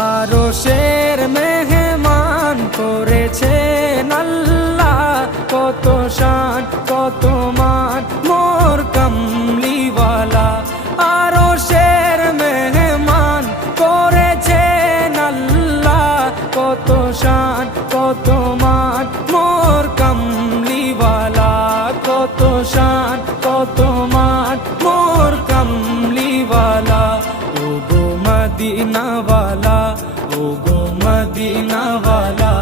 আরশের মেহমান করেছেন আল্লাহ, কত শান কত মান মোর কামলিওয়ালা। আরশের মেহমান করেছেন আল্লাহ, কত শান কত মান মোর কামলিওয়ালা, কত শান কত মান মোর কামলিওয়ালা। ও গো মদিনাওয়ালা, ও গো মদিনাওয়ালা,